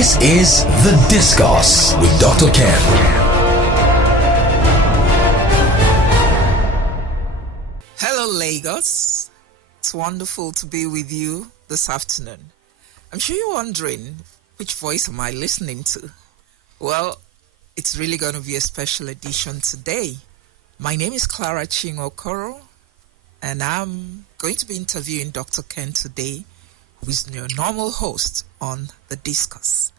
This is The Discourse with Dr. Ken. Hello, Lagos. It's wonderful to be with you this afternoon. I'm sure you're wondering, which voice am I listening to? Well, it's really going to be a special edition today. My name is Clara Chinwe Okoro, and I'm going to be interviewing Dr. Ken today, who is your normal host on The Discourse.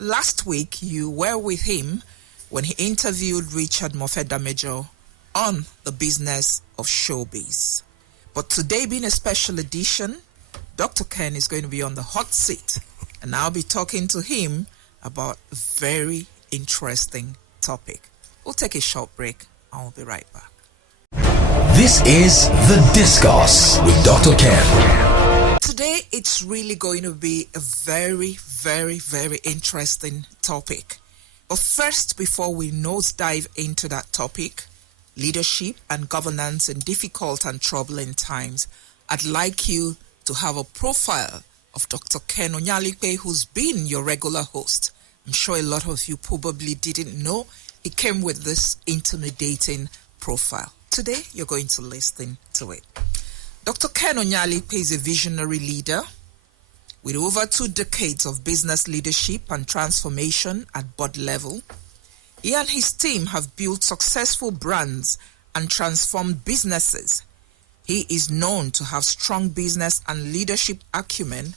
Last week, you were with him when he interviewed Richard Mofe-Damejo on the business of showbiz. But today, being a special edition, Dr. Ken is going to be on the hot seat, and I'll be talking to him about a very interesting topic. We'll take a short break, and we'll be right back. This is The Discourse with Dr. Ken. Today, it's really going to be a very, very, very interesting topic. But first, before we nosedive into that topic, leadership and governance in difficult and troubling times, I'd like you to have a profile of Dr. Ken Onyeali Ikpe, who's been your regular host. I'm sure a lot of you probably didn't know he came with this intimidating profile. Today, you're going to listen to it. Dr. Ken Onyeali Ikpe is a visionary leader with over 2 decades of business leadership and transformation at board level. He and his team have built successful brands and transformed businesses. He is known to have strong business and leadership acumen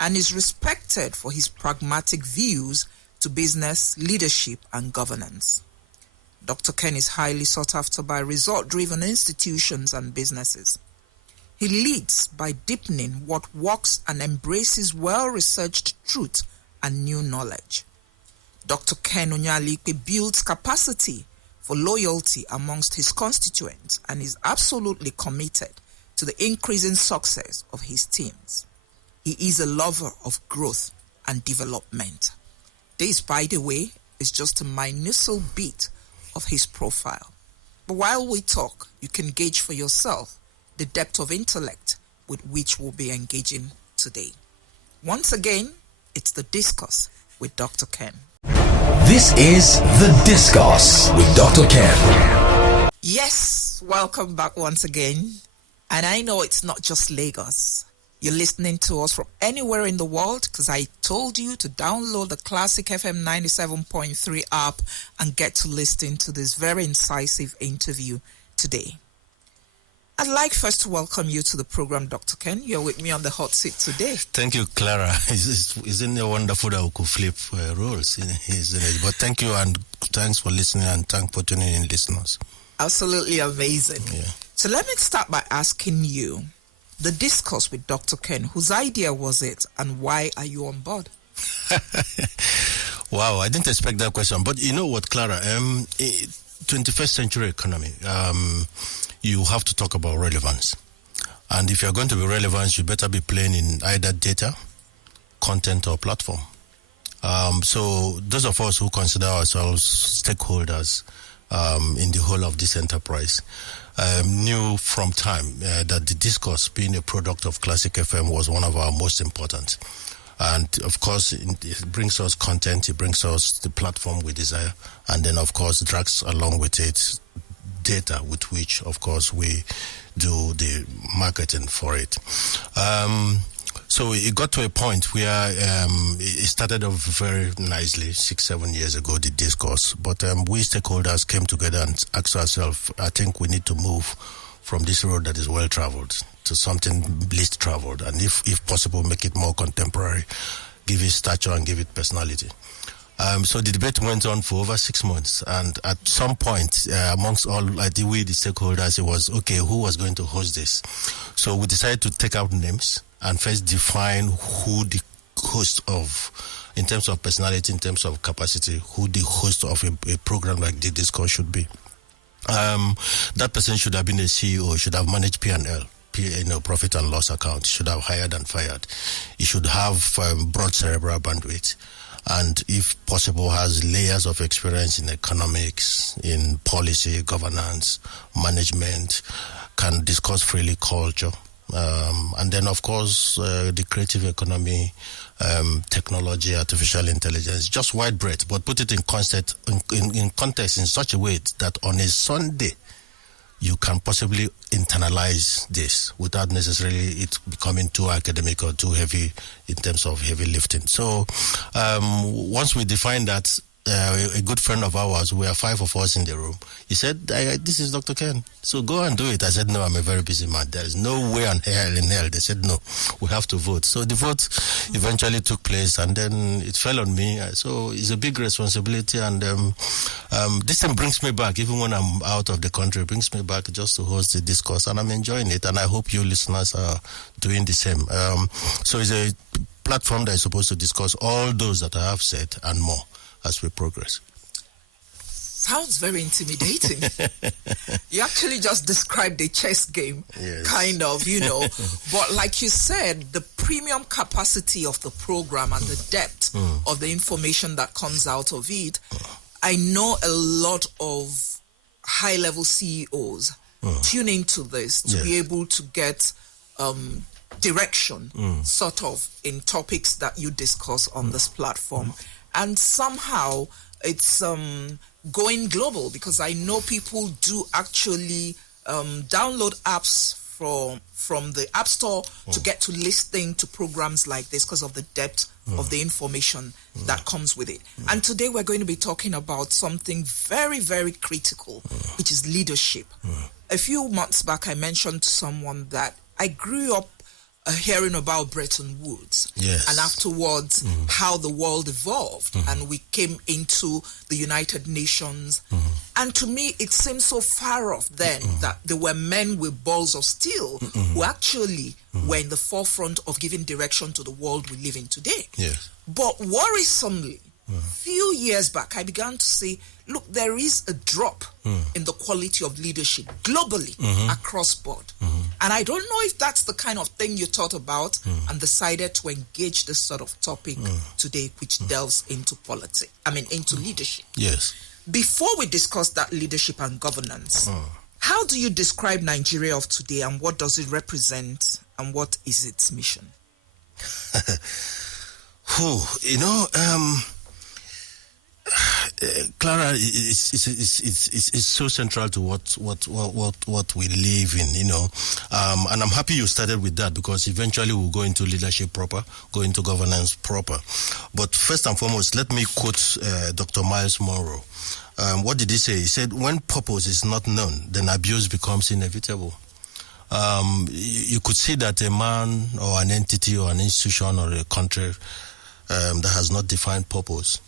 and is respected for his pragmatic views to business, leadership, and governance. Dr. Ken is highly sought after by result-driven institutions and businesses. He leads by deepening what works and embraces well-researched truth and new knowledge. Dr. Ken Onyeali Ikpe builds capacity for loyalty amongst his constituents and is absolutely committed to the increasing success of his teams. He is a lover of growth and development. This, by the way, is just a minuscule bit of his profile. But while we talk, you can gauge for yourself the depth of intellect with which we'll be engaging today. Once again, it's The Discourse with Dr. Ken. This is The Discourse with Dr. Ken. Yes, welcome back once again. And I know it's not just Lagos. You're listening to us from anywhere in the world because I told you to download the Classic FM 97.3 app and get to listen to this very incisive interview today. I'd like first to welcome you to the program, Dr. Ken. You're with me on the hot seat today. Thank you, Clara. Isn't it wonderful that we could flip roles? But thank you and thanks for listening and thanks for tuning in, listeners. Absolutely amazing. Yeah. So let me start by asking you, The Discourse with Dr. Ken, whose idea was it and why are you on board? Wow, I didn't expect that question. But you know what, Clara? 21st century economy, you have to talk about relevance. And if you're going to be relevant, you better be playing in either data, content, or platform. So those of us who consider ourselves stakeholders in the whole of this enterprise knew from time that the discourse, being a product of Classic FM, was one of our most important. And of course, it brings us content, it brings us the platform we desire, and then of course drags along with it data with which, of course, we do the marketing for it. So it got to a point where it started off very nicely 6-7 years ago, the discourse. But we stakeholders came together and asked ourselves, I think we need to move from this road that is well-traveled to something least traveled. And if possible, make it more contemporary, give it stature and give it personality. So the debate went on for over 6 months, and at some point, amongst all the stakeholders, it was, okay, who was going to host this? So we decided to take out names and first define who the host of, in terms of personality, in terms of capacity, who the host of a program like the Discourse should be. That person should have been a CEO, should have managed P&L. Profit and loss account, should have hired and fired. He should have broad cerebral bandwidth, and if possible has layers of experience in economics, in policy, governance, management, can discuss freely culture, and then of course the creative economy technology, artificial intelligence, just widespread, but put it in context in such a way that on a Sunday, you can possibly internalize this without necessarily it becoming too academic or too heavy in terms of heavy lifting. So once we define that, a good friend of ours, we are 5 of us in the room, he said, this is Dr. Ken, so go and do it. I said, no, I'm a very busy man. There is no way in hell. They said, no, we have to vote. So the vote eventually took place, and then it fell on me. So it's a big responsibility, and this thing brings me back, even when I'm out of the country, it brings me back just to host the discourse, and I'm enjoying it, and I hope you listeners are doing the same. So it's a platform that is supposed to discuss all those that I have said and more as we progress. Sounds very intimidating. You actually just described a chess game, yes. Kind of, But like you said, the premium capacity of the program and the depth of the information that comes out of it, I know a lot of high-level CEOs tune into this to be able to get direction, sort of, in topics that you discuss on this platform. And somehow it's going global, because I know people do actually download apps from the App Store to get to listening to programs like this because of the depth of the information that comes with it. And today we're going to be talking about something very, very critical, which is leadership. A few months back, I mentioned to someone that I grew up hearing about Bretton Woods, and afterwards how the world evolved and we came into the United Nations. And to me, it seemed so far off then that there were men with balls of steel who actually were in the forefront of giving direction to the world we live in today. But worrisomely, few years back, I began to say, look, there is a drop in the quality of leadership globally across board. And I don't know if that's the kind of thing you thought about and decided to engage this sort of topic today, which delves into politics, into leadership. Yes. Before we discuss that leadership and governance, how do you describe Nigeria of today, and what does it represent, and what is its mission? Clara, it's so central to what we live in, and I'm happy you started with that, because eventually we'll go into leadership proper, go into governance proper. But first and foremost, let me quote Dr. Miles Monroe. What did he say? He said, when purpose is not known, then abuse becomes inevitable. You could see that a man or an entity or an institution or a country that has not defined purpose,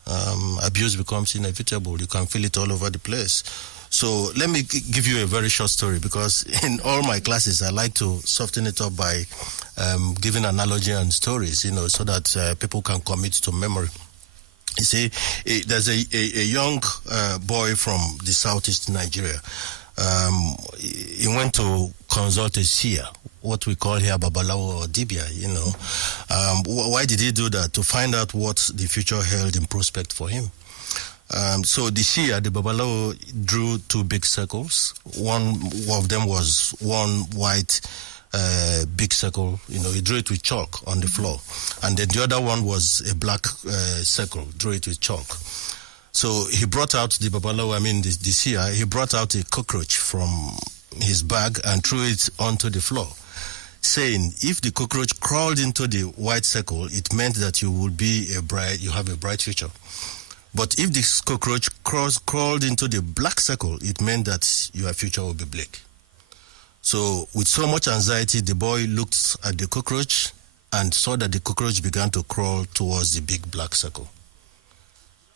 abuse becomes inevitable. You can feel it all over the place. So let me give you a very short story, because in all my classes I like to soften it up by giving analogy and stories, so that people can commit to memory. You see, there's a young boy from the southeast Nigeria. He went to consult a seer, what we call here Babalawo or Dibia, Why did he do that? To find out what the future held in prospect for him. So the seer, the Babalawo, drew 2 big circles. One of them was one white big circle, he drew it with chalk on the floor. And then the other one was a black circle, drew it with chalk. So he brought out the Babalawo, the seer, he brought out a cockroach from his bag and threw it onto the floor, saying, if the cockroach crawled into the white circle, it meant that you have a bright future. But if this cockroach crawled into the black circle, it meant that your future will be bleak. So with so much anxiety, the boy looked at the cockroach and saw that the cockroach began to crawl towards the big black circle.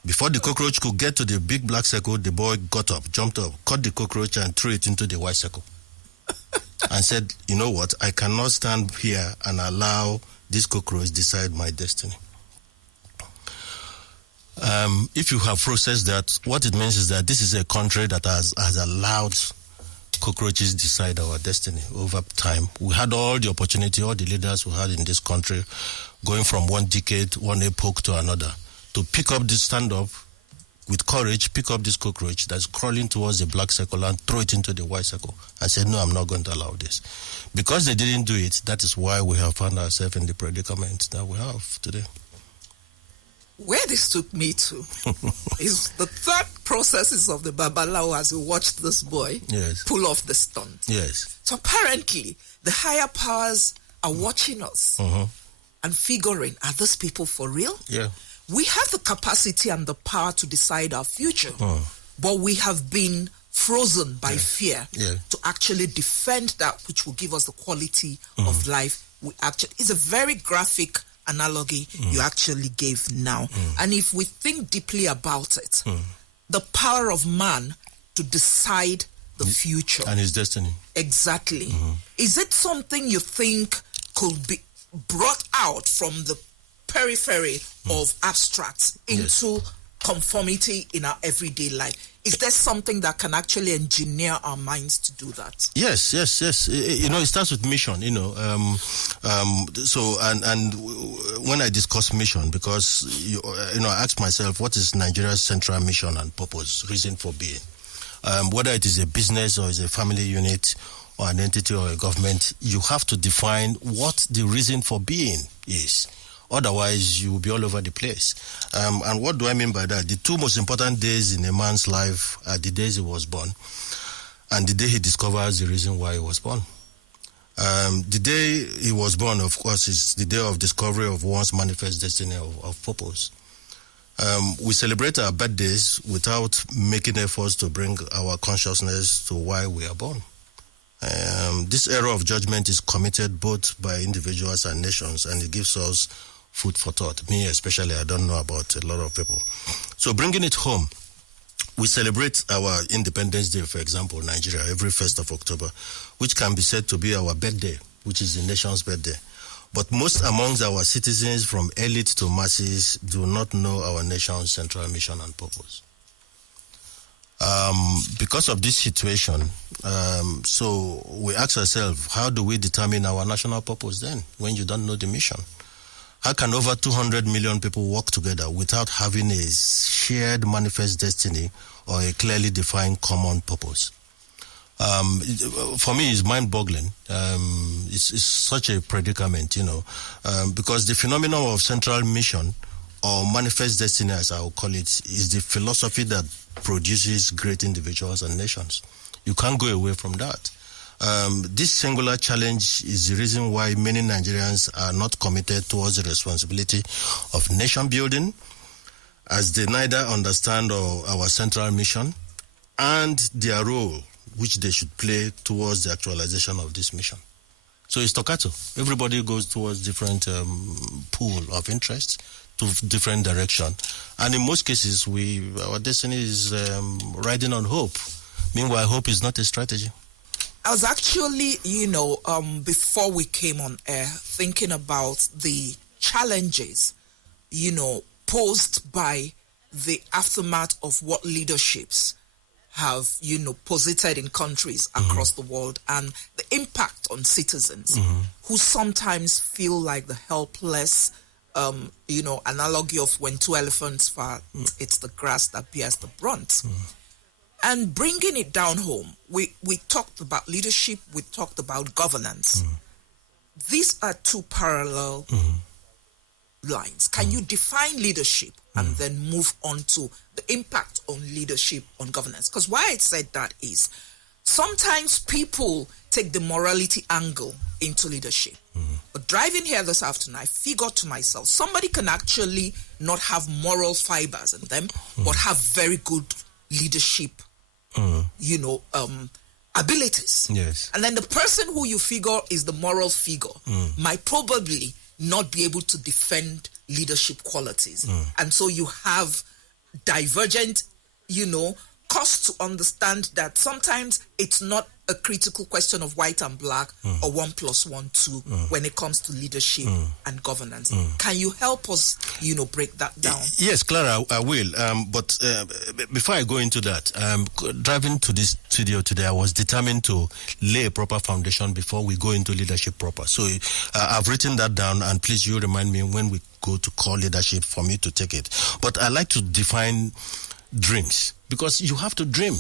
Before the cockroach could get to the big black circle, the boy got up, jumped up, caught the cockroach and threw it into the white circle. And said, you know what, I cannot stand here and allow this cockroach decide my destiny. If you have processed that, what it means is that this is a country that has allowed cockroaches decide our destiny over time. We had all the opportunity, all the leaders we had in this country, going from one decade, one epoch to another, to pick up this stand up with courage, pick up this cockroach that's crawling towards the black circle and throw it into the white circle. I said, no, I'm not going to allow this. Because they didn't do it, that is why we have found ourselves in the predicament that we have today. Where this took me to is the thought processes of the Babalawo as we watched this boy pull off the stunt. Yes. So apparently, the higher powers are watching us and figuring, are these people for real? Yeah. We have the capacity and the power to decide our future, but we have been frozen by fear to actually defend that which will give us the quality of life we actually. It's a very graphic analogy you actually gave now. And if we think deeply about it, the power of man to decide the future and his destiny. Exactly. Is it something you think could be brought out from the periphery of abstracts into conformity in our everyday life? Is there something that can actually engineer our minds to do that? Yes. It starts with mission, So, and when I discuss mission, because, I ask myself, what is Nigeria's central mission and purpose, reason for being? Whether it is a business or is a family unit or an entity or a government, you have to define what the reason for being is. Otherwise, you will be all over the place. And what do I mean by that? The two most important days in a man's life are the days he was born and the day he discovers the reason why he was born. The day he was born, of course, is the day of discovery of one's manifest destiny of purpose. We celebrate our birthdays without making efforts to bring our consciousness to why we are born. This era of judgment is committed both by individuals and nations, and it gives us food for thought. Me especially, I don't know about a lot of people. So bringing it home, we celebrate our Independence Day, for example, Nigeria, every 1st of October, which can be said to be our birthday, which is the nation's birthday. But most amongst our citizens, from elite to masses, do not know our nation's central mission and purpose. Because of this situation, so we ask ourselves, how do we determine our national purpose then, when you don't know the mission? How can over 200 million people work together without having a shared manifest destiny or a clearly defined common purpose? For me, it's mind-boggling. It's such a predicament, because the phenomenon of central mission or manifest destiny, as I will call it, is the philosophy that produces great individuals and nations. You can't go away from that. This singular challenge is the reason why many Nigerians are not committed towards the responsibility of nation building, as they neither understand our central mission and their role which they should play towards the actualization of this mission. So it's staccato. Everybody goes towards different pool of interest, to different direction. And in most cases, our destiny is riding on hope. Meanwhile, hope is not a strategy. I was actually, before we came on air, thinking about the challenges, posed by the aftermath of what leaderships have, posited in countries across the world, and the impact on citizens who sometimes feel like the helpless, analogy of when two elephants fight, it's the grass that bears the brunt. And bringing it down home, we talked about leadership, we talked about governance. These are two parallel lines. Can you define leadership and then move on to the impact on leadership on governance? Because why I said that is, sometimes people take the morality angle into leadership. But driving here this afternoon, I figured to myself, somebody can actually not have moral fibers in them, but have very good leadership abilities. Yes. And then the person who you figure is the moral figure might probably not be able to defend leadership qualities. And so you have divergent, cause to understand that sometimes it's not a critical question of white and black or 1 + 1 2 when it comes to leadership and governance. Can you help us, break that down? Yes, Clara, I will. But before I go into that, driving to this studio today, I was determined to lay a proper foundation before we go into leadership proper. So I've written that down, and please, you remind me when we go to call leadership for me to take it. But I like to define dreams, because you have to dream.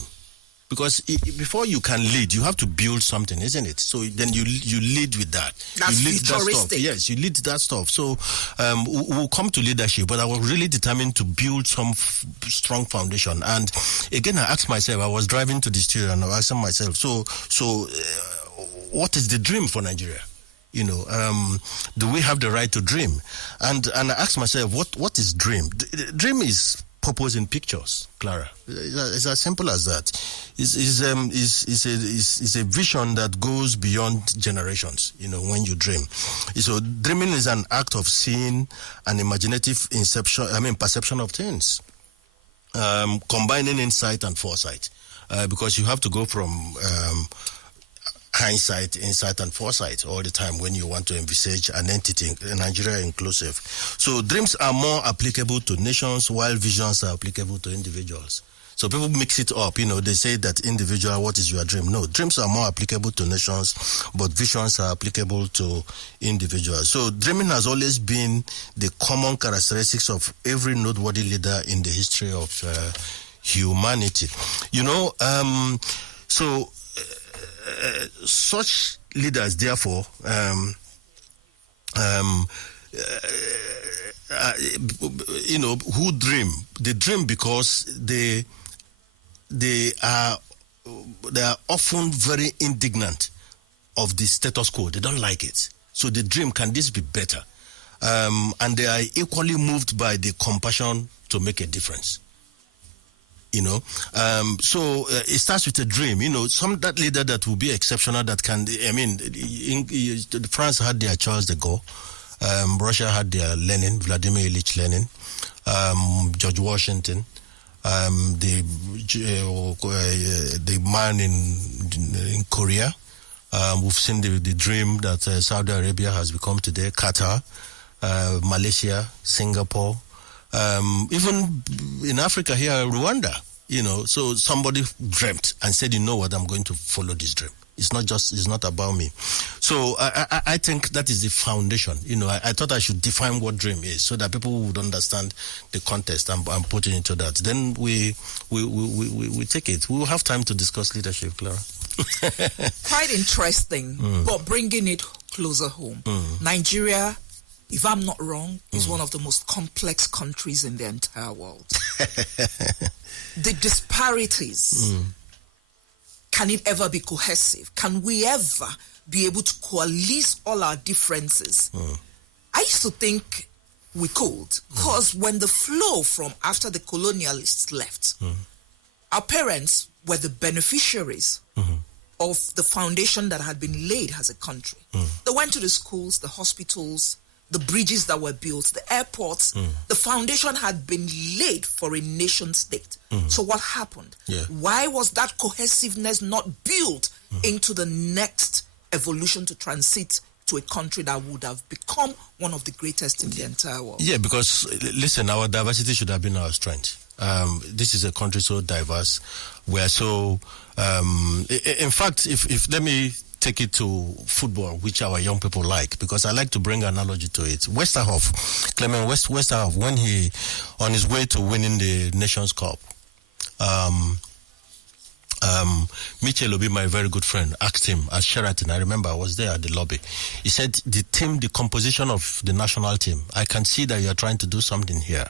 Because before you can lead, you have to build something, isn't it? So then you lead with that. That's you lead futuristic. that stuff. Yes, you lead that stuff. So we'll come to leadership, but I was really determined to build some strong foundation. And again, I asked myself, I was driving to the studio and I was asking myself, so what is the dream for Nigeria? You know, do we have the right to dream? And I asked myself, what is dream? Dream is purpose in pictures, Clara. It's as simple as that. It's a vision that goes beyond generations, you know, when you dream. So dreaming is an act of seeing an imaginative perception of things, combining insight and foresight, because you have to go from hindsight, insight, and foresight all the time when you want to envisage an entity, Nigeria inclusive. So dreams are more applicable to nations, while visions are applicable to individuals. So people mix it up, you know, they say that individual, what is your dream? No, dreams are more applicable to nations, but visions are applicable to individuals. So dreaming has always been the common characteristics of every noteworthy leader in the history of humanity. You know, such leaders, therefore, you know, who dream. They dream because they are often very indignant of the status quo. They don't like it. So they dream, can this be better? And they are equally moved by the compassion to make a difference. You know, so it starts with a dream. You know, that leader that will be exceptional, that can. I mean, France had their Charles de Gaulle, Russia had their Lenin, Vladimir Ilyich Lenin, George Washington, the man in Korea. We've seen the dream that Saudi Arabia has become today. Qatar, Malaysia, Singapore. Even in Africa here, Rwanda, you know, so somebody dreamt and said, you know what, I'm going to follow this dream. It's not about me. So I think that is the foundation. You know, I thought I should define what dream is so that people would understand the context and put it into that. Then we take it. We will have time to discuss leadership, Clara. Quite interesting, but bringing it closer home. Nigeria, if I'm not wrong, is one of the most complex countries in the entire world. The disparities, can it ever be cohesive? Can we ever be able to coalesce all our differences? I used to think we could, because when the flow from after the colonialists left, our parents were the beneficiaries of the foundation that had been laid as a country. They went to the schools, the hospitals, the bridges that were built, the airports. The foundation had been laid for a nation state. So what happened? Why was that cohesiveness not built into the next evolution to transit to a country that would have become one of the greatest in the entire world? Yeah, because, listen, our diversity should have been our strength. This is a country so diverse. We are so... in fact, if let me take it to football, which our young people like, because I like to bring an analogy to it. Clement Westerhoff, when he, on his way to winning the Nations Cup, Michel Obi, my very good friend, asked him at Sheraton. I remember I was there at the lobby. He said, the composition of the national team, I can see that you're trying to do something here.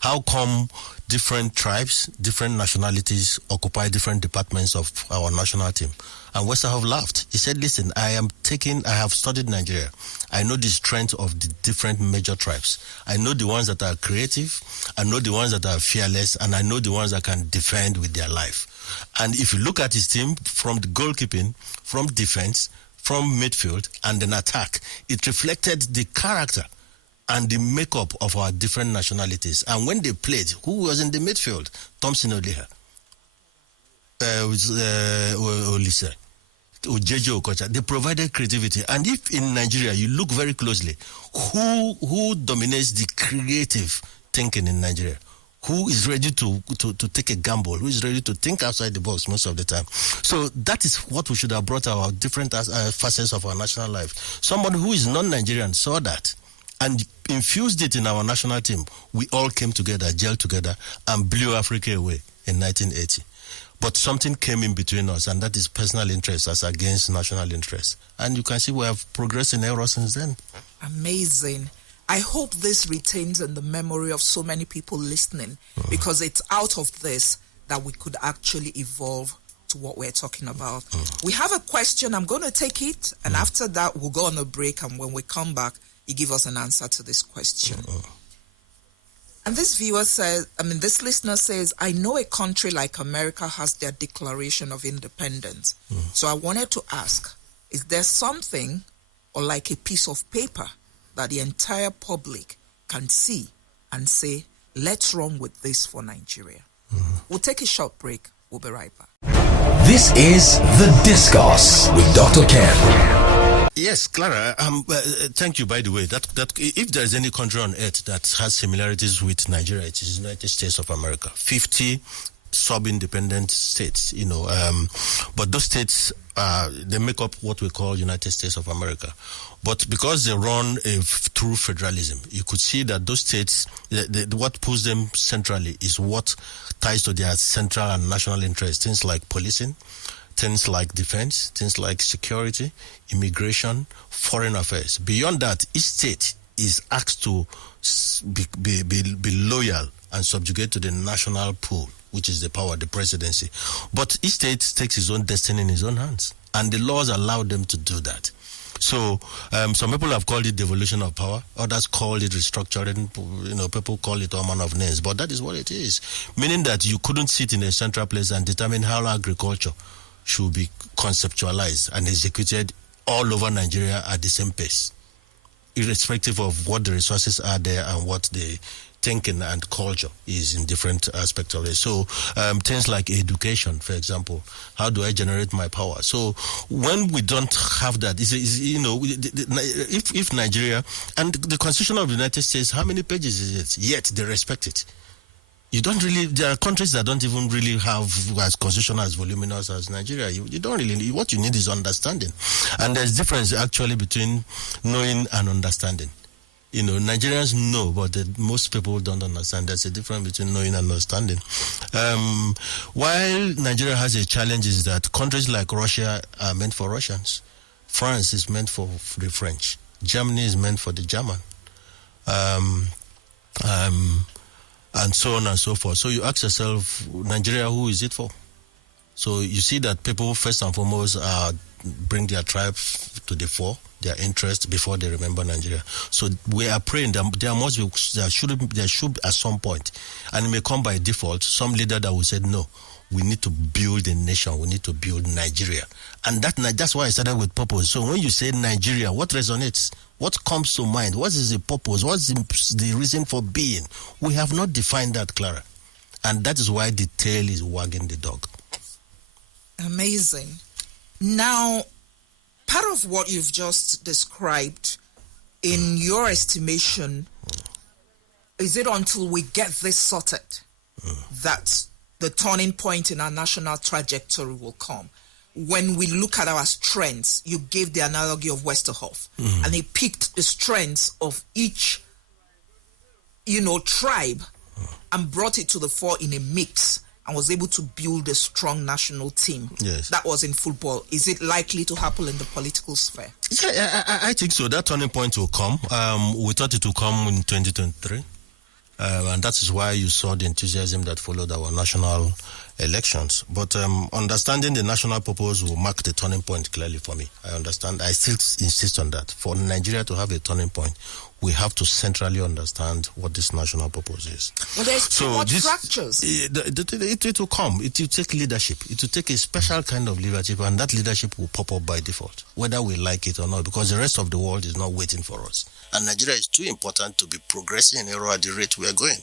How come different tribes, different nationalities occupy different departments of our national team? And Westerhoff laughed. He said, listen, I have studied Nigeria. I know the strength of the different major tribes. I know the ones that are creative. I know the ones that are fearless. And I know the ones that can defend with their life. And if you look at his team, from the goalkeeping, from defense, from midfield, and then attack, it reflected the character and the makeup of our different nationalities. And when they played, who was in the midfield? Thompson Oliha, Olise, Ujeje Okocha. They provided creativity. And if in Nigeria, you look very closely, who dominates the creative thinking in Nigeria? Who is ready to take a gamble? Who is ready to think outside the box most of the time? So that is what we should have brought our different facets of our national life. Somebody who is non-Nigerian saw that and infused it in our national team. We all came together, gelled together, and blew Africa away. in 1980. But something came in between us, and that is personal interest as against national interest. And you can see we have progressed in ever since then. Amazing. I hope this retains in the memory of so many people listening, because it's out of this that we could actually evolve to what we're talking about. We have a question. I'm going to take it, and after that, we'll go on a break, and when we come back, you give us an answer to this question. And this viewer says, this listener says, I know a country like America has their Declaration of Independence. So I wanted to ask, is there something or like a piece of paper that the entire public can see and say, let's run with this for Nigeria? We'll take a short break. We'll be right back. This is The Discourse with Dr. Ken. Yes, Clara, thank you, by the way. That if there is any country on earth that has similarities with Nigeria, it is the United States of America. 50 sub-independent states, but those states, they make up what we call United States of America. But because they run through federalism, you could see that those states, what puts them centrally is what ties to their central and national interests, things like policing, things like defense, things like security, immigration, foreign affairs. Beyond that, each state is asked to be loyal and subjugate to the national pool, which is the power, the presidency. But each state takes its own destiny in its own hands, and the laws allow them to do that. So some people have called it devolution of power. Others call it restructuring. People call it all manner of names. But that is what it is. Meaning that you couldn't sit in a central place and determine how agriculture should be conceptualized and executed all over Nigeria at the same pace, irrespective of what the resources are there and what the thinking and culture is in different aspects of it. So things like education, for example, how do I generate my power? So when we don't have that, if Nigeria, and the Constitution of the United States, how many pages is it? Yet they respect it. There are countries that don't even really have as constitution as voluminous as Nigeria. You don't really, what you need is understanding. And there's difference actually between knowing and understanding. Nigerians know, but most people don't understand. There's a difference between knowing and understanding. While Nigeria has a challenge is that countries like Russia are meant for Russians. France is meant for the French. Germany is meant for the German. And so on and so forth. So you ask yourself, Nigeria, who is it for? So you see that people, first and foremost, bring their tribe to the fore, their interest before they remember Nigeria. So we are praying that there should at some point, and it may come by default, some leader that will say, no, we need to build a nation, we need to build Nigeria. And that's why I started with purpose. So when you say Nigeria, what resonates? What comes to mind? What is the purpose? What's the reason for being? We have not defined that, Clara. And that is why the tail is wagging the dog. Amazing. Now, part of what you've just described, in your estimation, is it until we get this sorted that the turning point in our national trajectory will come? When we look at our strengths, you gave the analogy of Westerhoff, and he picked the strengths of each, tribe and brought it to the fore in a mix and was able to build a strong national team. Yes. That was in football. Is it likely to happen in the political sphere? Yeah, I think so. That turning point will come. We thought it would come in 2023. And that is why you saw the enthusiasm that followed our national elections. But understanding the national purpose will mark the turning point clearly for me. I understand. I still insist on that. For Nigeria to have a turning point, we have to centrally understand what this national purpose is. Well, there's too much fractures. It will come. It will take leadership. It will take a special kind of leadership, and that leadership will pop up by default, whether we like it or not, because the rest of the world is not waiting for us. And Nigeria is too important to be progressing in at the rate we are going.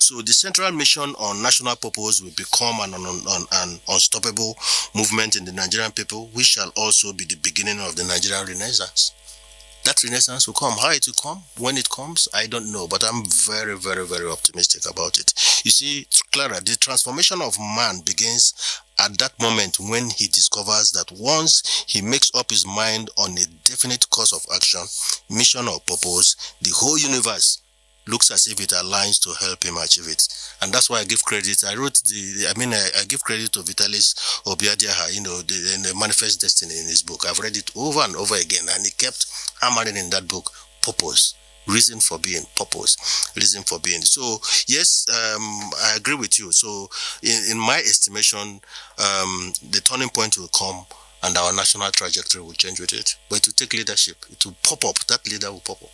So the central mission on national purpose will become an unstoppable movement in the Nigerian people, which shall also be the beginning of the Nigerian Renaissance. That renaissance will come. How it will come, when it comes, I don't know, but I'm very, very, very optimistic about it. You see, Clara, the transformation of man begins at that moment when he discovers that once he makes up his mind on a definite course of action, mission or purpose, the whole universe looks as if it aligns to help him achieve it. And that's why I give credit. I give credit to Vitalis Obiadiaha, in the Manifest Destiny in his book. I've read it over and over again, and he kept hammering in that book, purpose. Reason for being, purpose, reason for being. So, yes, I agree with you. So, in my estimation, the turning point will come and our national trajectory will change with it. But to take leadership, it will pop up. That leader will pop up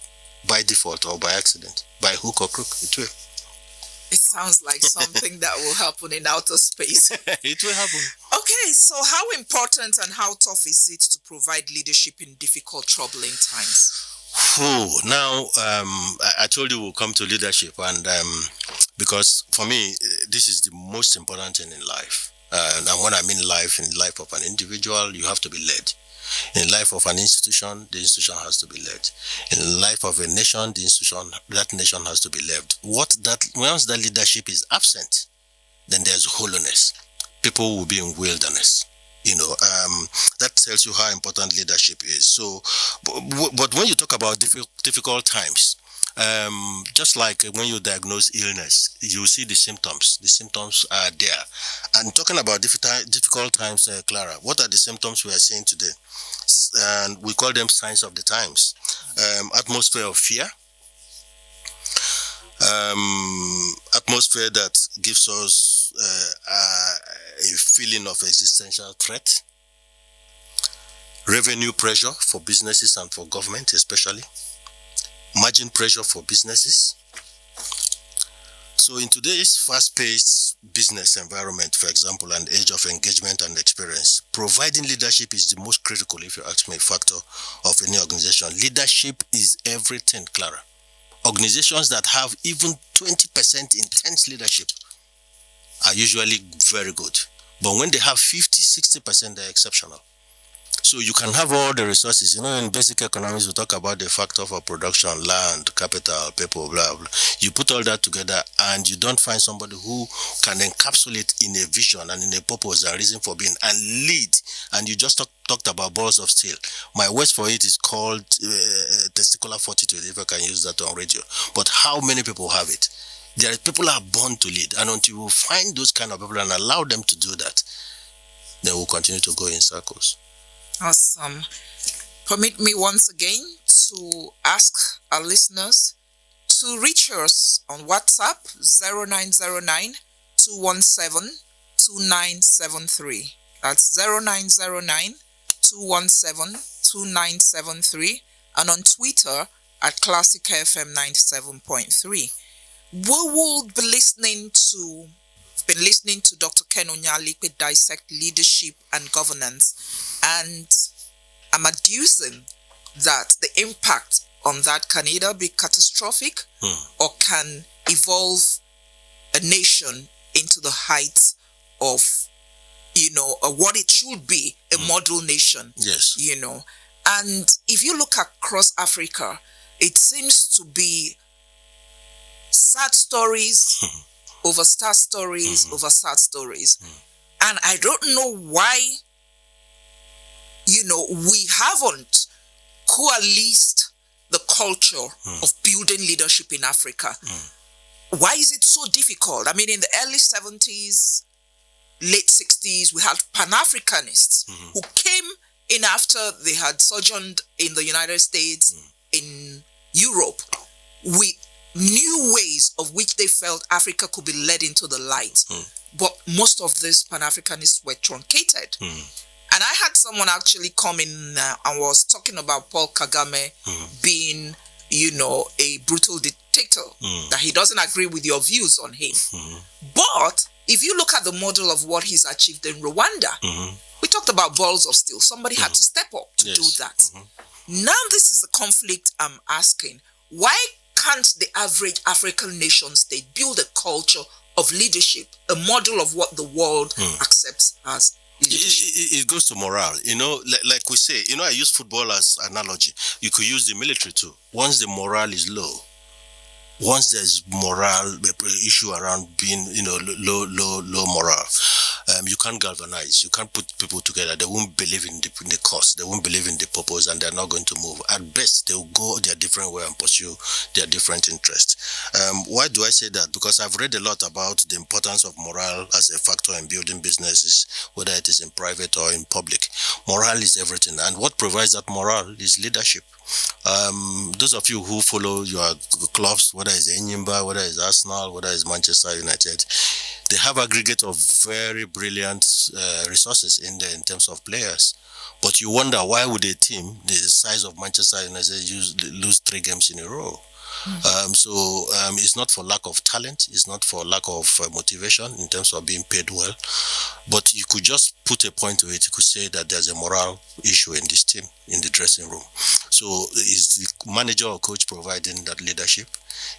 by default or by accident, by hook or crook. It will. It sounds like something that will happen in outer space. It will happen. Okay, so how important and how tough is it to provide leadership in difficult, troubling times? Now, I told you we'll come to leadership, and because for me, this is the most important thing in life. And when I mean life, in life of an individual, you have to be led. In life of an institution, the institution has to be led. In life of a nation, that nation has to be led. Once that leadership is absent, then there's hollowness. People will be in wilderness. That tells you how important leadership is. So, but when you talk about difficult times, just like when you diagnose illness, you see the symptoms. The symptoms are there. And talking about difficult times, Clara, what are the symptoms we are seeing today? And we call them signs of the times. Atmosphere of fear. Atmosphere that gives us a feeling of existential threat. Revenue pressure for businesses and for government especially. Margin pressure for businesses. So in today's fast-paced business environment, for example, and age of engagement and experience, providing leadership is the most critical, if you ask me, factor of any organization. Leadership is everything, Clara. Organizations that have even 20% intense leadership are usually very good. But when they have 50, 60%, they're exceptional. So you can have all the resources. In basic economics, we talk about the factor for production, land, capital, people, blah, blah. You put all that together and you don't find somebody who can encapsulate in a vision and in a purpose and reason for being and lead. And you just talked about balls of steel. My words for it is called testicular fortitude, if I can use that on radio. But how many people have it? There are people are born to lead. And until you find those kind of people and allow them to do that, then we'll continue to go in circles. Awesome. Permit me once again to ask our listeners to reach us on WhatsApp 0909-217-2973. That's 0909-217-2973, and on Twitter at Classic FM 97.3. We will be listening to Dr. Ken Onyeali Ikpe dissect leadership and governance, and I'm adducing that the impact on that can either be catastrophic or can evolve a nation into the heights of, what it should be, a model nation. Yes. And if you look across Africa, it seems to be sad stories over sad stories over sad stories. And I don't know why, we haven't coalesced the culture of building leadership in Africa. Why is it so difficult? I mean, in the early 70s, late 60s, we had Pan-Africanists who came in after they had sojourned in the United States, in Europe, with new ways of which they felt Africa could be led into the light. But most of these Pan-Africanists were truncated. And I had someone actually come in and was talking about Paul Kagame being, a brutal dictator, that he doesn't agree with your views on him. But if you look at the model of what he's achieved in Rwanda, we talked about balls of steel. Somebody had to step up to do that. Now this is the conflict I'm asking. Why can't the average African nation state build a culture of leadership, a model of what the world accepts as leadership? It goes to morale. Like we say, I use football as analogy. You could use the military too. Once the morale is low, once there's morale issue around being, low morale, you can't galvanize. You can't put people together. They won't believe in the cause. They won't believe in the purpose, and they're not going to move. At best, they'll go their different way and pursue their different interests. Why do I say that? Because I've read a lot about the importance of morale as a factor in building businesses, whether it is in private or in public. Morale is everything, and what provides that morale is leadership. Those of you who follow your clubs, whether it's Enyimba, whether it's Arsenal, whether it's Manchester United, they have aggregate of very brilliant resources in there in terms of players. But you wonder, why would a team the size of Manchester United lose 3 games in a row? It's not for lack of talent, it's not for lack of motivation in terms of being paid well, but you could just put a point to it. You could say that there's a moral issue in this team, in the dressing room. So is the manager or coach providing that leadership?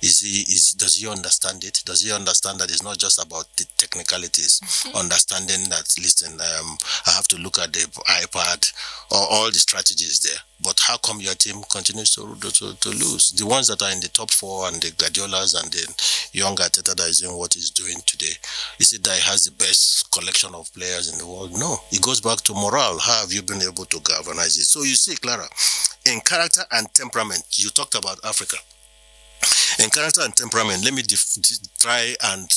Does he understand it? Does he understand that it's not just about the technicalities? Understanding that, listen, I have to look at the iPad or all the strategies there. But how come your team continues to lose? The ones that are in the top 4 and the Guardiolas and the young Arteta that is doing what he's doing today, is it that he has the best collection of players in the world? No. It goes back to morale. How have you been able to galvanize it? So you see, Clara, in character and temperament, you talked about Africa. In character and temperament, let me try and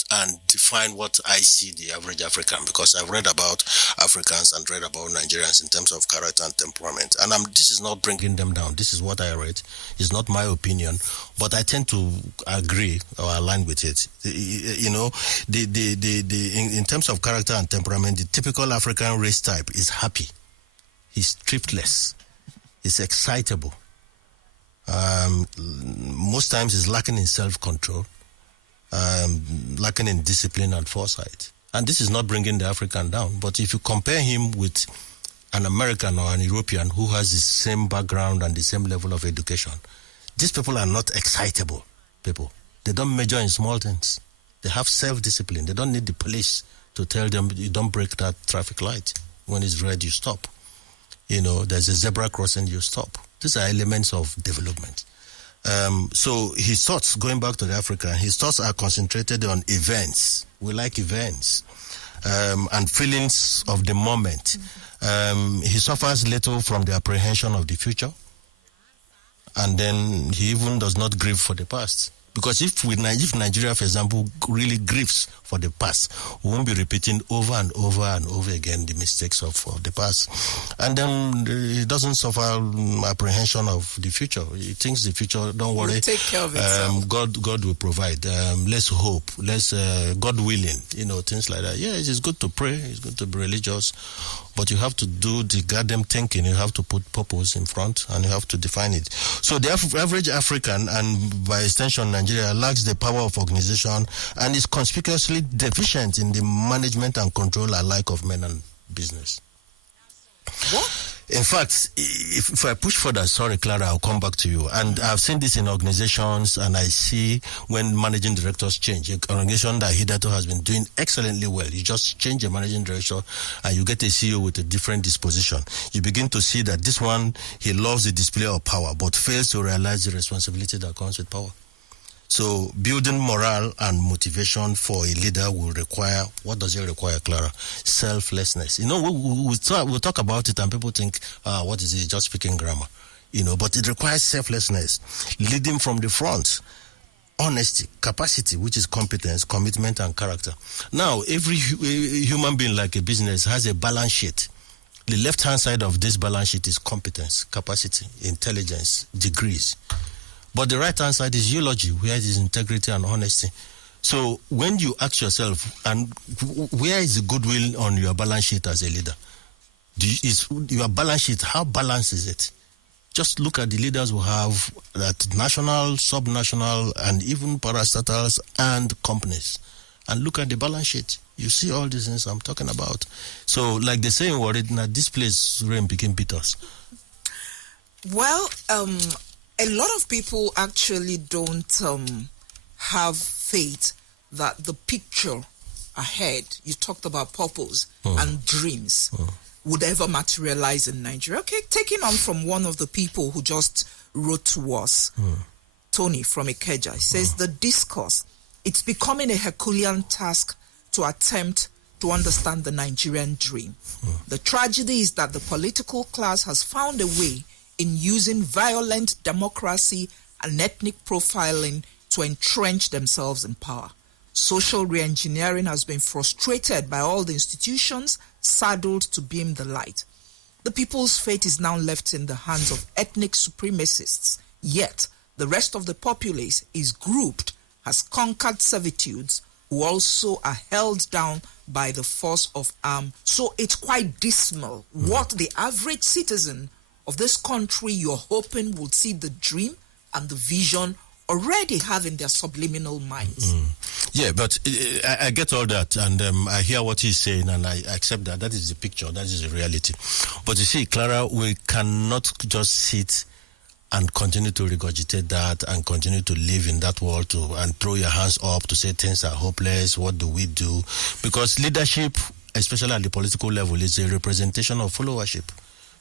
define what I see the average African, because I've read about Africans and read about Nigerians in terms of character and temperament. And this is not bringing them down. This is what I read. It's not my opinion, but I tend to agree or align with it. You know, in terms of character and temperament, the typical African race type is happy. He's thriftless. He's excitable. Most times is lacking in self-control, lacking in discipline and foresight. And this is not bringing the African down. But if you compare him with an American or an European who has the same background and the same level of education, these people are not excitable people. They don't measure in small things. They have self-discipline. They don't need the police to tell them, you don't break that traffic light. When it's red, you stop. You know, there's a zebra crossing, you stop. These are elements of development. So his thoughts, going back to the African, his thoughts are concentrated on events. We like events and feelings of the moment. He suffers little from the apprehension of the future. And then he even does not grieve for the past. Because if Nigeria, for example, really grieves for the past, we won't be repeating over and over and over again the mistakes of the past. And then he doesn't suffer apprehension of the future. He thinks the future, don't worry. We'll take care of itself. God will provide. Let's hope. Let's, God willing, you know, things like that. Yes, it's good to pray. It's good to be religious. But you have to do the goddamn thinking. You have to put purpose in front and you have to define it. So the average African, and by extension Nigeria, lacks the power of organization and is conspicuously deficient in the management and control alike of men and business. What? In fact, if I push further, sorry, Clara, I'll come back to you. And I've seen this in organizations, and I see when managing directors change. An organization that hitherto has been doing excellently well, you just change a managing director, and you get a CEO with a different disposition. You begin to see that this one, he loves the display of power, but fails to realize the responsibility that comes with power. So building morale and motivation for a leader will require, what does it require, Clara? Selflessness. You know, we'll talk about it and people think, what is it, just speaking grammar? You know, but it requires selflessness, leading from the front, honesty, capacity, which is competence, commitment, and character. Now, every human being, like a business, has a balance sheet. The left-hand side of this balance sheet is competence, capacity, intelligence, degrees. But the right-hand side is eulogy, where it is integrity and honesty. So when you ask yourself, and where is the goodwill on your balance sheet as a leader? Is your balance sheet, how balanced is it? Just look at the leaders we have at national, subnational, and even parastatals and companies. And look at the balance sheet. You see all these things I'm talking about. So like they say in Warren, this place rain became bitters. Well, a lot of people actually don't have faith that the picture ahead, you talked about purpose and dreams, would ever materialize in Nigeria. Okay, taking on from one of the people who just wrote to us, Tony from Ikeja, says the discourse, it's becoming a Herculean task to attempt to understand the Nigerian dream. The tragedy is that the political class has found a way in using violent democracy and ethnic profiling to entrench themselves in power. Social re-engineering has been frustrated by all the institutions saddled to beam the light. The people's fate is now left in the hands of ethnic supremacists, yet the rest of the populace is grouped as conquered servitudes who also are held down by the force of arm. So it's quite dismal what the average citizen of this country you're hoping will see the dream and the vision already have in their subliminal minds. Yeah, but I get all that, and I hear what he's saying, and I accept that. That is the picture, that is the reality. But you see, Clara, we cannot just sit and continue to regurgitate that and continue to live in that world and throw your hands up to say things are hopeless. What do we do? Because leadership, especially at the political level, is a representation of followership.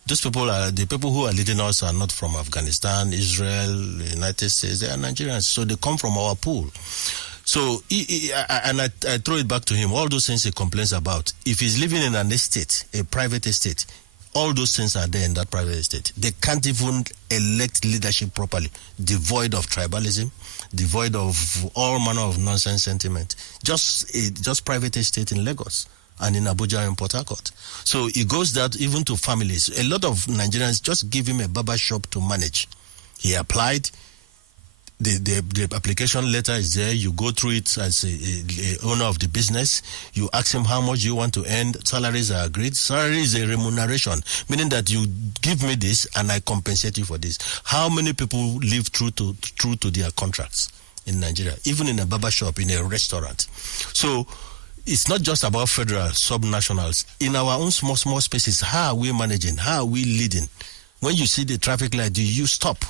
Those people are the people who are leading us are not from Afghanistan, Israel, United States. They are Nigerians, so they come from our pool. So, I throw it back to him. All those things he complains about. If he's living in an estate, a private estate, all those things are there in that private estate. They can't even elect leadership properly, devoid of tribalism, devoid of all manner of nonsense sentiment. Just private estate in Lagos and in Abuja and Port Harcourt. So it goes that even to families. A lot of Nigerians just give him a barber shop to manage. He applied. The application letter is there. You go through it as a owner of the business. You ask him how much you want to earn. Salaries are agreed. Salary is a remuneration, meaning that you give me this and I compensate you for this. How many people live true to their contracts in Nigeria, even in a barber shop, in a restaurant? So it's not just about federal, subnationals. In our own small spaces, how are we managing? How are we leading? When you see the traffic light, do you stop?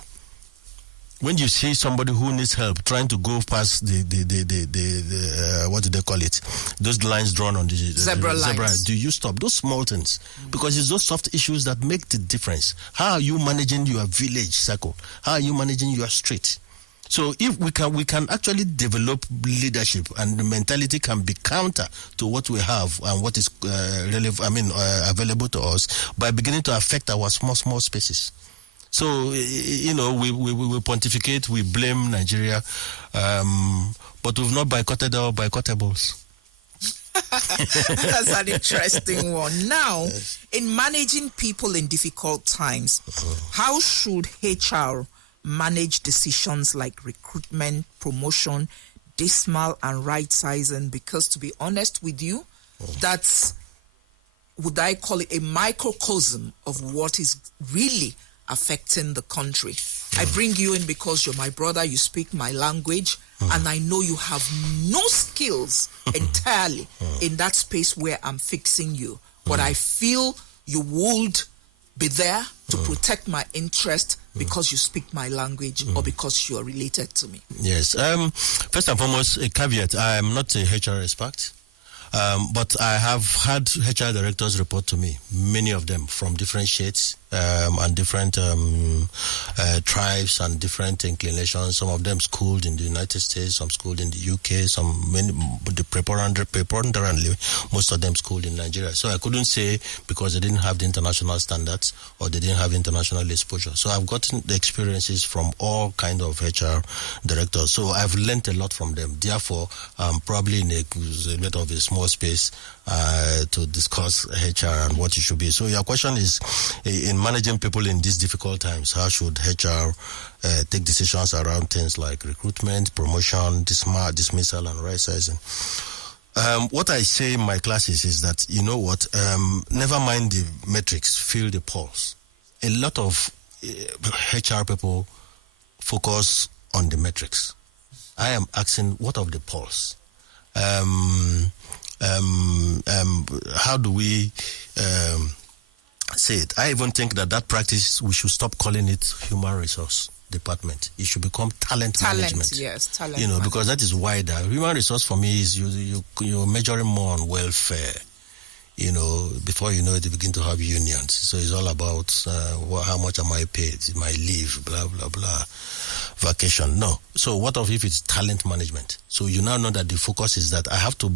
When you see somebody who needs help trying to go past the what do they call it? Those lines drawn on the zebra lines. Do you stop? Those small things. Because it's those soft issues that make the difference. How are you managing your village circle? How are you managing your street? So if we can actually develop leadership, and the mentality can be counter to what we have and what is available to us by beginning to affect our small spaces. So, we pontificate, we blame Nigeria, but we've not boycotted our boycottables. That's an interesting one. Now, in managing people in difficult times, how should HR manage decisions like recruitment, promotion, dismal and right sizing? Because to be honest with you, that's, would I call it, a microcosm of what is really affecting the country. I bring you in because you're my brother, you speak my language, and I know you have no skills entirely in that space where I'm fixing you. But I feel you would be there to protect my interest because you speak my language or because you are related to me. Yes. First and foremost, a caveat. I am not a HR expert. But I have had HR directors report to me, many of them from different shades and different tribes and different inclinations. Some of them schooled in the United States, some schooled in the UK, preponderantly, most of them schooled in Nigeria. So I couldn't say because they didn't have the international standards or they didn't have international exposure. So I've gotten the experiences from all kind of HR directors. So I've learned a lot from them. Therefore, I'm probably in a bit of a small space to discuss HR and what it should be. So your question is, in managing people in these difficult times, how should HR take decisions around things like recruitment, promotion, dismissal, and right sizing? What I say in my classes is that, never mind the metrics, feel the pulse. A lot of HR people focus on the metrics. I am asking, what of the pulse? How do we say it? I even think that practice, we should stop calling it human resource department. It should become talent management. Yes, talent management. Because that is wider. Human resource for me is you're measuring more on welfare. Before you know it, you begin to have unions. So it's all about how much am I paid, my leave, blah, blah, blah, vacation. No. So what if it's talent management? So you now know that the focus is that I have to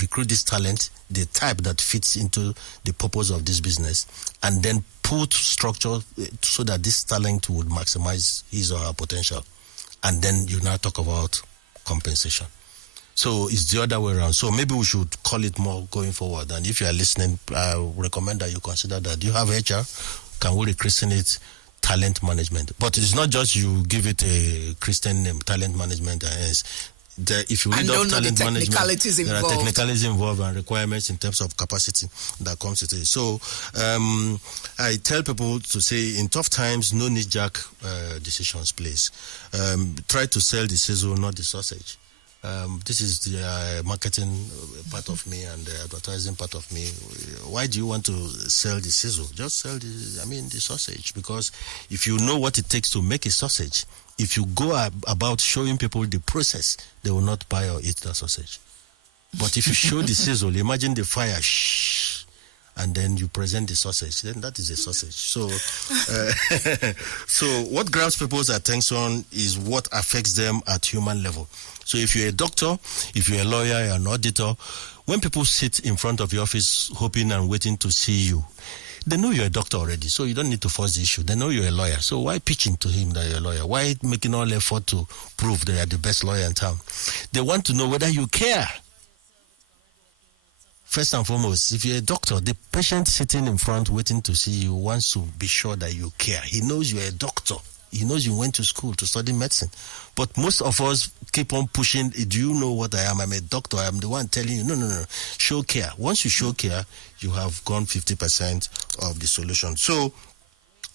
recruit this talent, the type that fits into the purpose of this business, and then put structure so that this talent would maximize his or her potential. And then you now talk about compensation. So it's the other way around. So maybe we should call it more going forward. And if you are listening, I recommend that you consider that. Do you have HR? Can we rechristen it talent management? But it's not just you give it a Christian name, talent management. If you read up talent management, there are technicalities involved and requirements in terms of capacity that comes with it. So I tell people to say, in tough times, no knee-jerk decisions, please. Try to sell the sizzle, not the sausage. This is the marketing part of me and the advertising part of me. Why do you want to sell the sizzle? Just sell the sausage. Because if you know what it takes to make a sausage, if you go about showing people the process, they will not buy or eat the sausage. But if you show the sizzle, imagine the fire, and then you present the sausage, then that is a sausage. So, so what grabs people's attention is what affects them at human level. So if you're a doctor, if you're a lawyer, you're an auditor, when people sit in front of your office hoping and waiting to see you, they know you're a doctor already, so you don't need to force the issue. They know you're a lawyer, so why pitching to him that you're a lawyer? Why making all effort to prove they are the best lawyer in town? They want to know whether you care. First and foremost, if you're a doctor, the patient sitting in front waiting to see you wants to be sure that you care. He knows you're a doctor. He knows you went to school to study medicine. But most of us keep on pushing, do you know what I am? I'm a doctor. I'm the one telling you, no. Show care. Once you show care, you have gone 50% of the solution. So,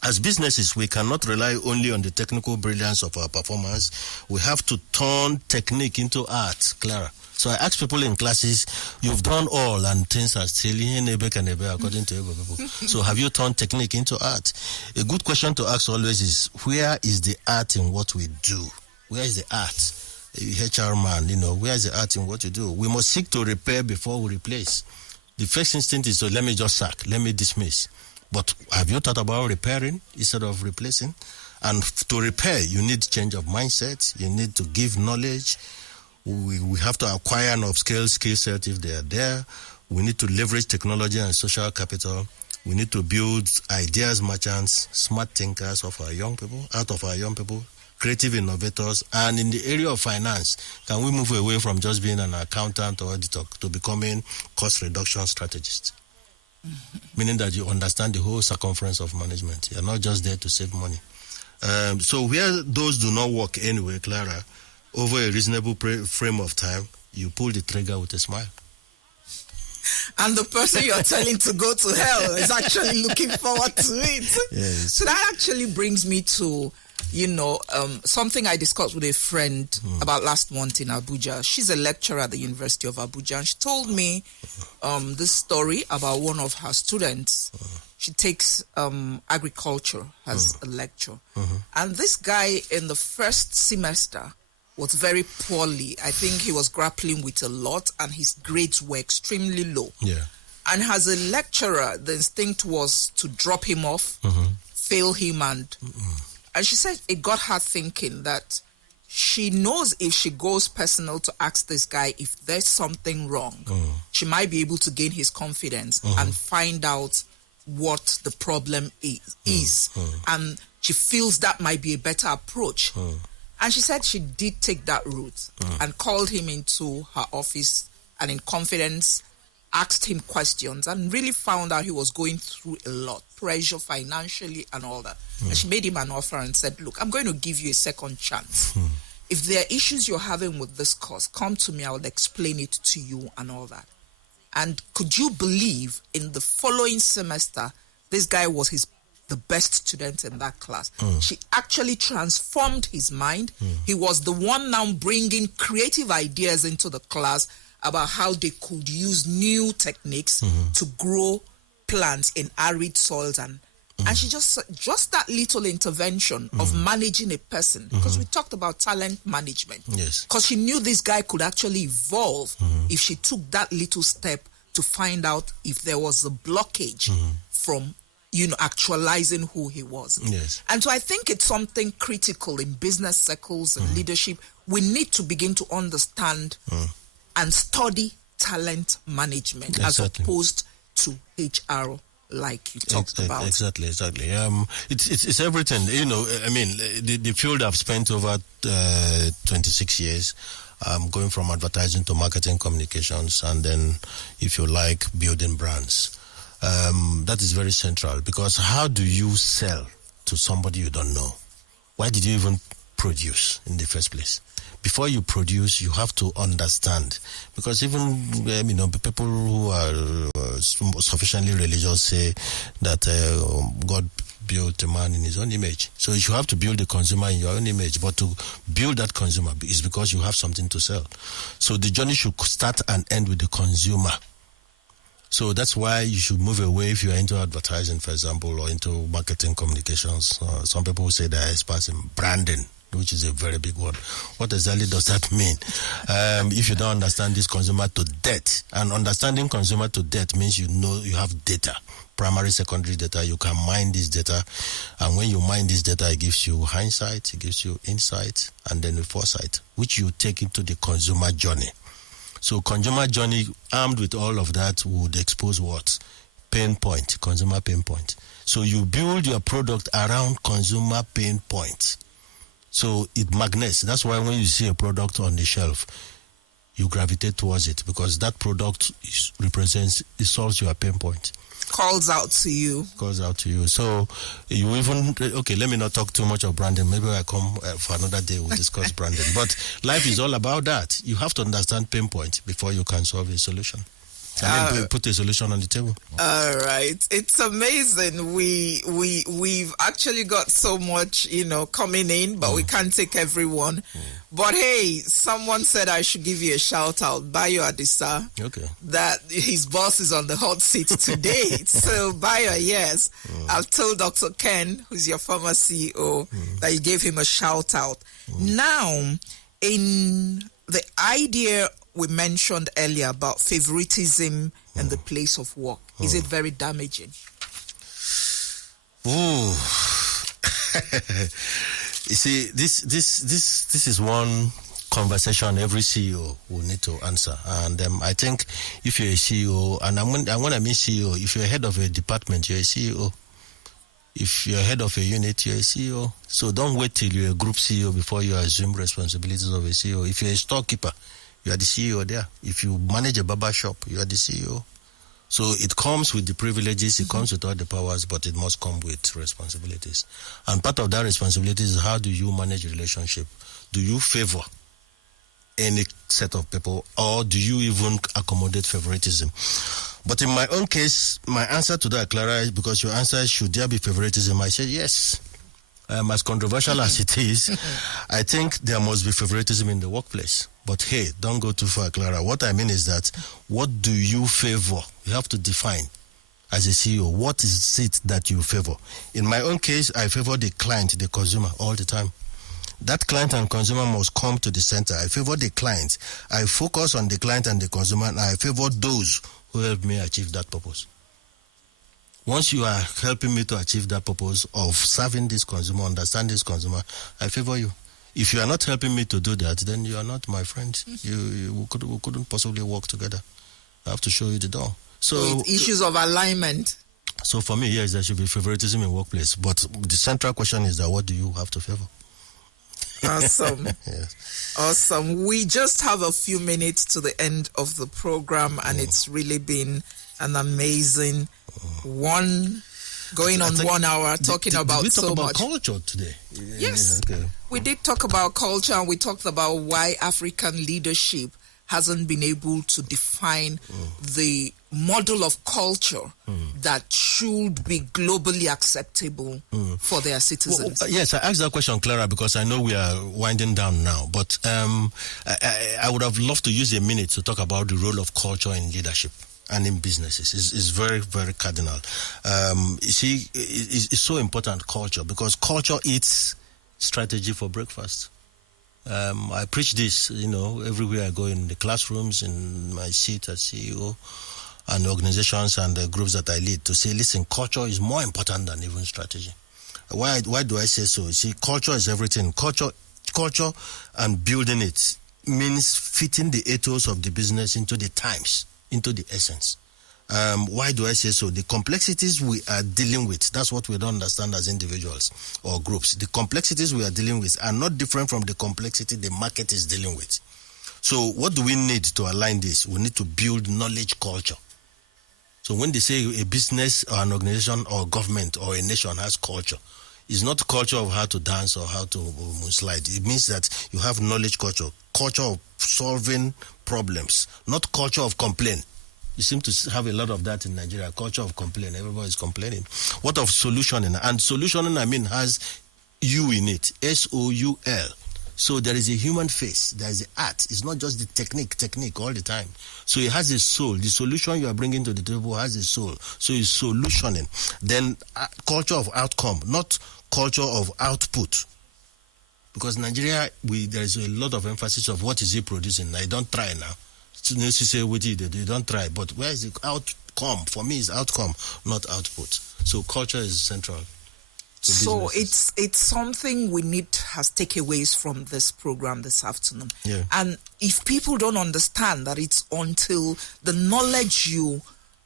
as businesses, we cannot rely only on the technical brilliance of our performance. We have to turn technique into art, Clara. So I ask people in classes, you've done all and things are still according to Igbo people. So have you turned technique into art? A good question to ask always is, where is the art in what we do? Where is the art? HR man, where is the art in what you do? We must seek to repair before we replace. The first instinct is, let me just sack, let me dismiss. But have you thought about repairing instead of replacing? And to repair, you need change of mindset. You need to give knowledge. We have to acquire and upscale skill set if they are there. We need to leverage technology and social capital. We need to build ideas merchants, smart thinkers out of our young people, creative innovators. And in the area of finance, can we move away from just being an accountant or auditor to becoming cost reduction strategist? Meaning that you understand the whole circumference of management. You're not just there to save money. So where those do not work anyway, Clara, over a reasonable frame of time, you pull the trigger with a smile. And the person you're telling to go to hell is actually looking forward to it. Yes. So that actually brings me to, something I discussed with a friend about last month in Abuja. She's a lecturer at the University of Abuja, and she told me this story about one of her students. She takes agriculture as a lecture. And this guy in the first semester was very poorly. I think he was grappling with a lot and his grades were extremely low. Yeah. And as a lecturer, the instinct was to drop him off, fail him, and she said it got her thinking that she knows if she goes personal to ask this guy if there's something wrong, she might be able to gain his confidence and find out what the problem is. And she feels that might be a better approach. And she said she did take that route and called him into her office and in confidence asked him questions and really found out he was going through a lot, pressure financially and all that. And she made him an offer and said, look, I'm going to give you a second chance. If there are issues you're having with this course, come to me, I'll explain it to you and all that. And could you believe in the following semester, this guy was the best student in that class. She actually transformed his mind. He was the one now bringing creative ideas into the class about how they could use new techniques to grow plants in arid soils. And she just that little intervention of managing a person, because we talked about talent management. Yes. Because she knew this guy could actually evolve if she took that little step to find out if there was a blockage from actualizing who he was. Yes. And so I think it's something critical in business circles and leadership. We need to begin to understand and study talent management Exactly. as opposed to HR, like you talked about. Exactly. It's everything. You know, I mean, the field I've spent over 26 years, going from advertising to marketing communications, and then, if you like, building brands. That is very central, because how do you sell to somebody you don't know? Why did you even produce in the first place? Before you produce, you have to understand, because even people who are sufficiently religious say that God built a man in his own image. So you have to build the consumer in your own image, but to build that consumer is because you have something to sell. So the journey should start and end with the consumer. So that's why you should move away if you're into advertising, for example, or into marketing communications. Some people say they're experts in branding, which is a very big word. What exactly does that mean? If you don't understand this consumer to depth, and understanding consumer to depth means you know you have data, primary, secondary data. You can mine this data, and when you mine this data, it gives you hindsight, it gives you insight, and then foresight, which you take into the consumer journey. So consumer journey, armed with all of that, would expose what? Pain point, consumer pain point. So you build your product around consumer pain points. So it magnets. That's why when you see a product on the shelf, you gravitate towards it, because that product it solves your pain point. Calls out to you. So you even, okay, let me not talk too much of branding. Maybe I come for another day, we'll discuss branding. But life is all about that. You have to understand pain point before you can solve a solution. And then put a solution on the table. All right. It's amazing. We've actually got so much, coming in, but we can't take everyone. But hey, someone said I should give you a shout out, Bayo Adisa. Okay. That his boss is on the hot seat today. So Bayo, yes, I've told Dr. Ken, who's your former CEO, that you gave him a shout out. Now, in the idea we mentioned earlier about favoritism and the place of work, is it very damaging? Ooh. You see, this is one conversation every CEO will need to answer. And I think if you're a CEO, and when I mean CEO, if you're head of a department, you're a CEO. If you're head of a unit, you're a CEO. So don't wait till you're a group CEO before you assume responsibilities of a CEO. If you're a storekeeper, you are the CEO there. If you manage a barber shop, you are the CEO. So it comes with the privileges, it comes with all the powers, but it must come with responsibilities. And part of that responsibility is, how do you manage a relationship? Do you favor any set of people, or do you even accommodate favoritism? But in my own case, my answer to that, Clara, is, because your answer is, should there be favoritism? I said yes. As controversial as it is, I think there must be favoritism in the workplace. But hey, don't go too far, Clara. What I mean is that, what do you favor? You have to define as a CEO, what is it that you favor? In my own case, I favor the client, the consumer, all the time. That client and consumer must come to the center. I favor the client. I focus on the client and the consumer, and I favor those who help me achieve that purpose. Once you are helping me to achieve that purpose of serving this consumer, understand this consumer, I favor you. If you are not helping me to do that, then you are not my friend. We couldn't possibly work together. I have to show you the door. So it's issues of alignment. So for me, yes, there should be favoritism in workplace. But the central question is that, what do you have to favor? Awesome. Yes. Awesome. We just have a few minutes to the end of the program, and it's really been an amazing 1 hour talking about we talk so about much culture today. Yes. Yeah, okay. We did talk about culture, and we talked about why African leadership hasn't been able to define the model of culture that should be globally acceptable for their citizens. Well, yes, I asked that question, Clara, because I know we are winding down now. But I would have loved to use a minute to talk about the role of culture in leadership and in businesses. Is very, very cardinal. You see, it's so important, culture, because culture eats strategy for breakfast. I preach this, everywhere I go, in the classrooms, in my seat as CEO, and the organizations and the groups that I lead, to say, listen, culture is more important than even strategy. Why do I say so? You see, culture is everything. Culture and building it means fitting the ethos of the business into the times, into the essence. Why do I say so? The complexities we are dealing with, that's what we don't understand as individuals or groups. The complexities we are dealing with are not different from the complexity the market is dealing with. So what do we need to align this? We need to build knowledge culture. So when they say a business or an organization or government or a nation has culture, it's not culture of how to dance or how to slide. It means that you have knowledge culture of solving problems, not culture of complaint. You seem to have a lot of that in Nigeria, culture of complaint. Everybody is complaining. What of solutioning? And solutioning, I mean, has you in it, S-O-U-L. So there is a human face, there is the art. It's not just the technique all the time. So it has a soul. The solution you are bringing to the table has a soul. So it's solutioning. Then culture of outcome, not culture of output. Because Nigeria, there is a lot of emphasis of what is he producing. I don't try now. You say what he did, you don't try. But where is the outcome? For me, it's outcome, not output. So culture is central. So it's something we need as takeaways from this program this afternoon. Yeah. And if people don't understand that it's until the knowledge you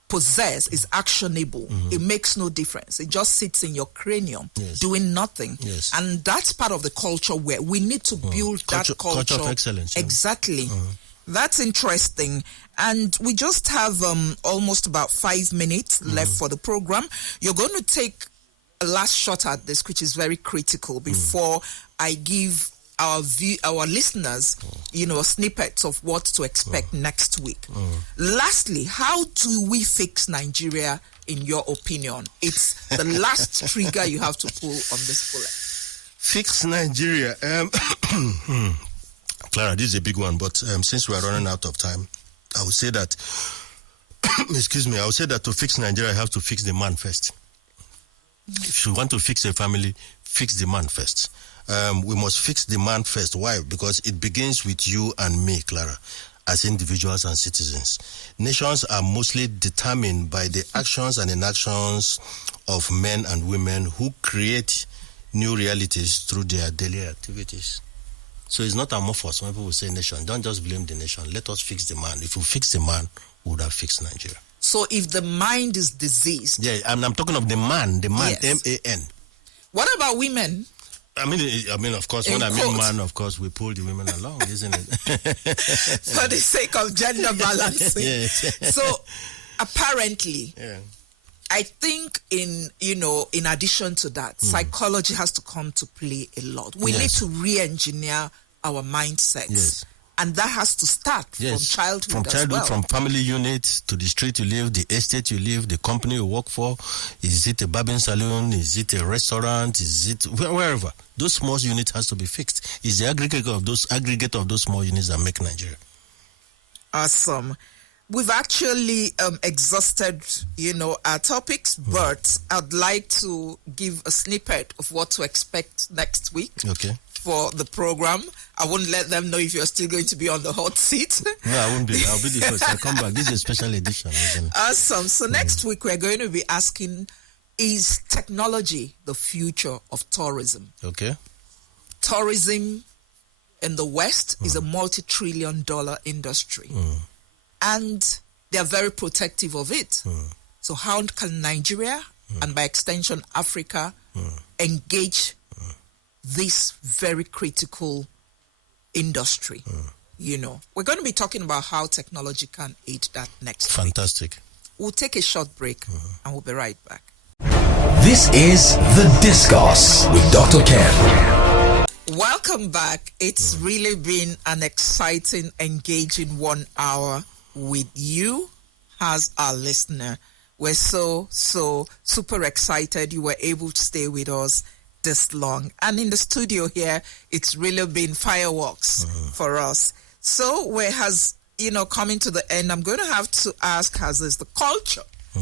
possess is actionable, it makes no difference. It just sits in your cranium, doing nothing. Yes. And that's part of the culture where we need to build that culture. Culture of excellence. Yeah. Exactly. That's interesting. And we just have almost about 5 minutes left for the program. You're going to take a last shot at this, which is very critical, before I give our listeners, snippets of what to expect next week. Lastly, how do we fix Nigeria, in your opinion? It's the last trigger you have to pull on this bullet. Fix Nigeria. Clara, this is a big one, but since we are running out of time, I would say that, I would say that to fix Nigeria, I have to fix the man first. If you want to fix a family, fix the man first. We must fix the man first. Why? Because it begins with you and me, Clara, as individuals and citizens. Nations are mostly determined by the actions and inactions of men and women who create new realities through their daily activities. So it's not amorphous when people say nation. Don't just blame the nation. Let us fix the man. If we fix the man, we would have fixed Nigeria. So if the mind is diseased... Yeah, I'm talking of the man, yes. M-A-N. What about women? I mean, of course, when I mean man, of course, we pull the women along, isn't it? For the sake of gender balancing. Yes. So, apparently, I think in addition to that, psychology has to come to play a lot. We need to re-engineer our mindsets. Yes. And that has to start from childhood as well. From family unit to the street you live, the estate you live, the company you work for. Is it a barbering salon? Is it a restaurant? Is it wherever? Those small units has to be fixed. It's the aggregate of those small units that make Nigeria. Awesome. We've actually exhausted, our topics, but I'd like to give a snippet of what to expect next week. Okay. For the program. I won't let them know if you're still going to be on the hot seat. No, I won't be. I'll be the first. I'll come back. This is a special edition, isn't it? Awesome. So next week we're going to be asking, is technology the future of tourism? Okay. Tourism in the West is a multi-trillion-dollar industry. And they're very protective of it. So how can Nigeria, and by extension Africa, engage this very critical industry? We're going to be talking about how technology can aid that next week. Fantastic. We'll take a short break and we'll be right back. This is The Discourse with Dr. Ken. Welcome back. It's really been an exciting, engaging 1 hour with you as our listener. We're so super excited you were able to stay with us this long. And in the studio here, it's really been fireworks for us. So coming to the end, I'm going to have to ask, as is the culture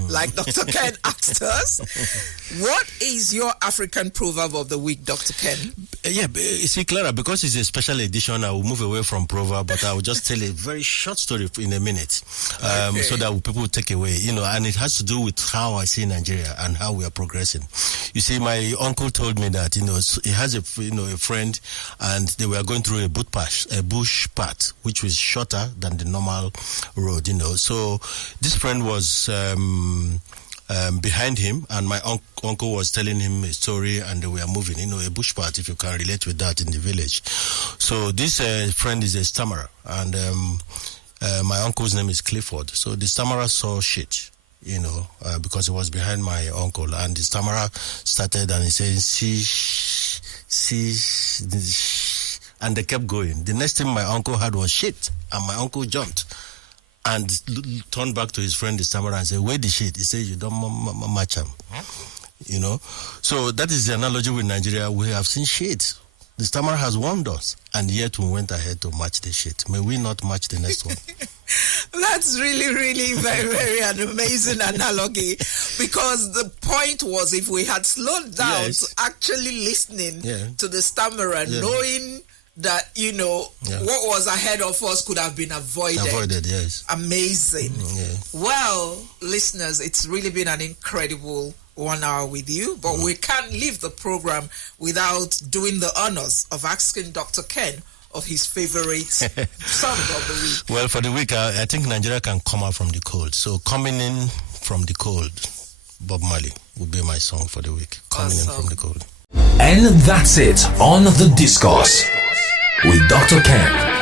like Dr. Ken asked us. What is your African proverb of the week, Dr. Ken? Yeah, you see, Clara, because it's a special edition, I will move away from proverb, but I will just tell a very short story in a minute, so that people will take away, and it has to do with how I see Nigeria and how we are progressing. You see, my uncle told me that, he has a friend, and they were going through a bush path, which was shorter than the normal road, So this friend was behind him, and my uncle was telling him a story, and they were moving, a bush path, if you can relate with that in the village. So this friend is a stammerer, and my uncle's name is Clifford. So the stammerer saw shit, because he was behind my uncle, and the stammerer started, and he said, see, and they kept going. The next thing my uncle had was shit, and my uncle jumped and turned back to his friend, the stammerer, and said, where the shit? He said, you don't match him. So that is the analogy with Nigeria. We have seen shit. The stammerer has warned us, and yet we went ahead to match the shit. May we not match the next one? That's really, really very, very an amazing analogy, because the point was, if we had slowed down to actually listening to the stammerer, knowing that, what was ahead of us could have been avoided. Avoided, yes. Amazing. Well, listeners, it's really been an incredible 1 hour with you, but we can't leave the program without doing the honors of asking Dr. Ken of his favorite song of the week. Well, for the week, I think Nigeria can come out from the cold. So, coming in from the cold, Bob Marley would be my song for the week. Coming in from the cold. And that's it on The Discourse with Dr. Ken.